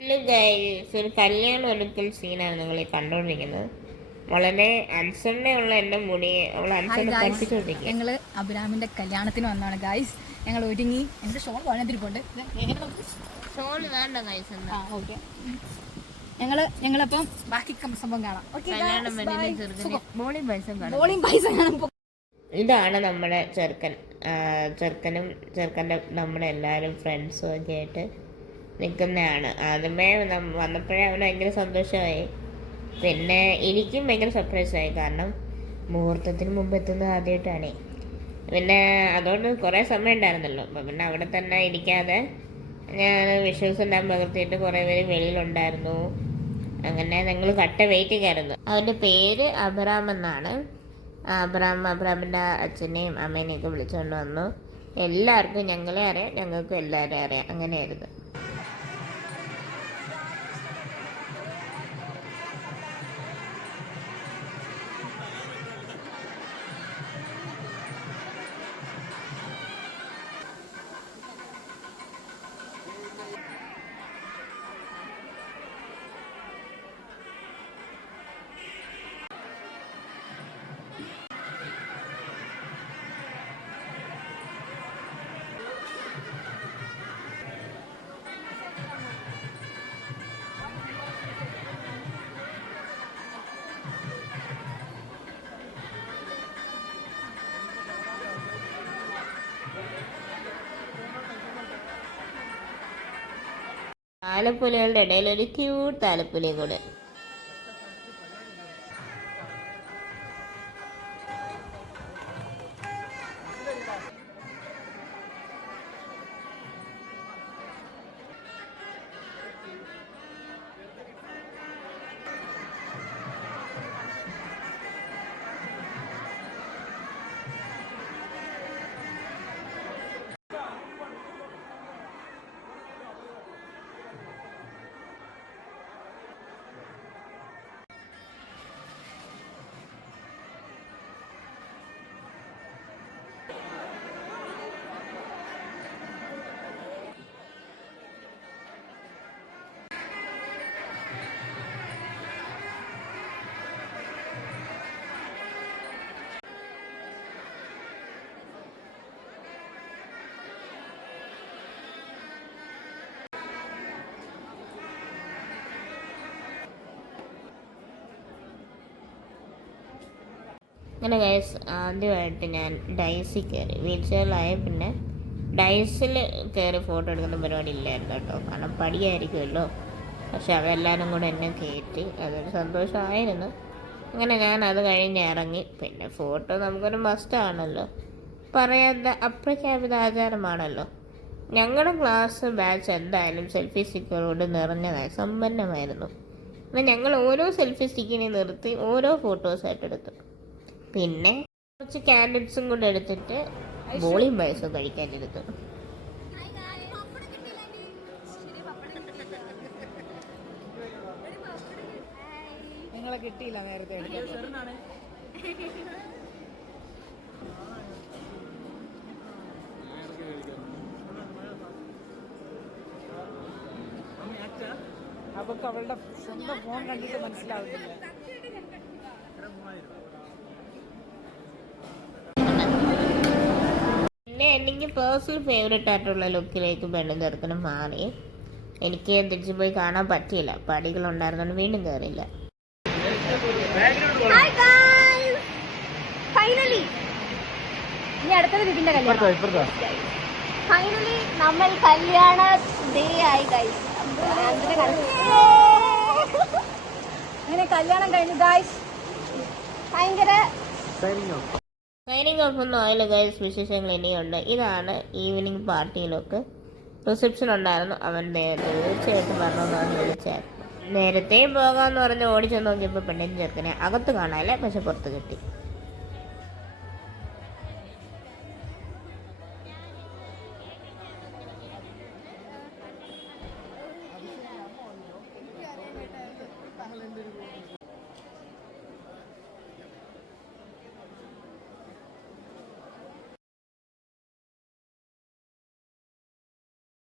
ഒരു കല്യാണ ഒരുക്കൽ സീനാണ് നിങ്ങൾ ഈ കണ്ടോണ്ടിരിക്കുന്നത്. വളരെ അൻസണ്ണയുള്ള എന്റെ മുടിയെ അവൾ അൻസണ്ണ പഠിപ്പിച്ചോണ്ടിരിക്കുക. ഞങ്ങള് അഭിരാമിന്റെ കല്യാണത്തിന് വന്നാണ് ഗായ്സ്. ഞങ്ങൾ ഒരുങ്ങി. എന്റെ ഷോൾ വളഞ്ഞിരിപ്പുണ്ട്. ഷോൾ വേണ്ട ഗൈസ്. ഓക്കെ, ഞങ്ങളപ്പം ബാക്കി സംഭവം കാണാം. ഇതാണ് നമ്മുടെ ചെറുക്കനും ചെറുക്കൻ്റെ നമ്മുടെ എല്ലാവരും ഫ്രണ്ട്സും ഒക്കെ ആയിട്ട് നിൽക്കുന്നതാണ്. ആദ്യമേ വന്നപ്പോഴേ അവന് ഭയങ്കര സന്തോഷമായി. പിന്നെ എനിക്കും ഭയങ്കര സർപ്രൈസായി, കാരണം മുഹൂർത്തത്തിന് മുമ്പ് എത്തുന്നത് ആദ്യമായിട്ടാണ്. പിന്നെ അതുകൊണ്ട് കുറേ സമയം ഉണ്ടായിരുന്നല്ലോ. അപ്പം പിന്നെ അവിടെ തന്നെ ഇരിക്കാതെ ഞാൻ വിഷ്വൽസ് എല്ലാം പകർത്തിയിട്ട് കുറേ പേര് വെളിയിലുണ്ടായിരുന്നു. അങ്ങനെ ഞങ്ങൾ കട്ട വെയിറ്റിംഗ് ആയിരുന്നു. അവൻ്റെ പേര് അബ്രാം എന്നാണ്. അബ്രാമിൻ്റെ അച്ഛനെയും അമ്മേനെയൊക്കെ വിളിച്ചുകൊണ്ട് വന്നു. എല്ലാവർക്കും ഞങ്ങളെ അറിയാം, ഞങ്ങൾക്കും എല്ലാവരും അറിയാം. അങ്ങനെയായിരുന്നു. താലപ്പൊലികളുടെ ഇടയിൽ ഒരു ക്യൂട്ട് താലപ്പൊലിയും കൂടെ. അങ്ങനെ ഗൈസ്, ആദ്യമായിട്ട് ഞാൻ ഡൈസിൽ കയറി. വീൽചെയറിലായ പിന്നെ ഡൈസിൽ കയറി ഫോട്ടോ എടുക്കുന്ന പരിപാടി ഇല്ലായിരുന്നു കേട്ടോ, കാരണം പടിയായിരിക്കുമല്ലോ. പക്ഷെ അതെല്ലാവരും കൂടെ എന്നെ കയറ്റി, അതൊരു സന്തോഷമായിരുന്നു. അങ്ങനെ ഞാൻ അത് കഴിഞ്ഞ് ഇറങ്ങി. പിന്നെ ഫോട്ടോ നമുക്കൊരു മസ്റ്റാണല്ലോ, പറയാത്ത അപ്രഖ്യാപിത ആചാരമാണല്ലോ. ഞങ്ങളുടെ ക്ലാസ് ബാച്ച് എന്തായാലും സെൽഫി സ്റ്റിക്കറോട് നിറഞ്ഞതായി സമ്പന്നമായിരുന്നു. എന്നാൽ ഞങ്ങൾ ഓരോ സെൽഫി സ്റ്റിക്കിനെ നിർത്തി ഓരോ ഫോട്ടോസായിട്ട് എടുത്തു. പിന്നെ കുറച്ച് ക്യാൻഡിഡ്സും കൂടെ എടുത്തിട്ട് ബോളിയും പായസവും കഴിക്കാനെടുത്തു. നിങ്ങളെ കിട്ടിയില്ല നേരത്തെ. അവൾക്ക് അവളുടെ സ്വന്തം ഫോൺ കണ്ടിട്ട് മനസ്സിലാവുന്നില്ല. പിന്നെ എനിക്ക് പേഴ്സണൽ ഫേവറേറ്റ് ആയിട്ടുള്ള ലുക്കിലേക്ക് പെണ്ണും ചെറുക്കനും മാറി. എനിക്ക് തിരിച്ചു പോയി കാണാൻ പറ്റിയില്ല, പടികളുണ്ടായിരുന്നോണ്ട് വീണ്ടും കയറിയില്ല. ഫൈനലി നമ്മൾ കല്യാണ ഡേ ആയി ഗൈസ്. അങ്ങനെ കല്യാണം കഴിഞ്ഞു ഗൈസ്. ഭയങ്കര സൈനിങ് ഓഫ് ഒന്നും ആയില്ല ഗൈസ്. വിശേഷങ്ങൾ ഇനിയുണ്ട്. ഇതാണ് ഈവനിങ് പാർട്ടിയിലൊക്കെ. റിസപ്ഷൻ ഉണ്ടായിരുന്നു. അവൻ തീർച്ചയായിട്ടും പറഞ്ഞതാണ് വിളിച്ചായിരുന്നു. നേരത്തെയും പോകാമെന്ന് പറഞ്ഞ് ഓടിച്ചു നോക്കിയപ്പോൾ പെണ്ണിന് ചെറുക്കനെ അകത്ത് കാണാനല്ലേ, പക്ഷെ പുറത്ത് കിട്ടി.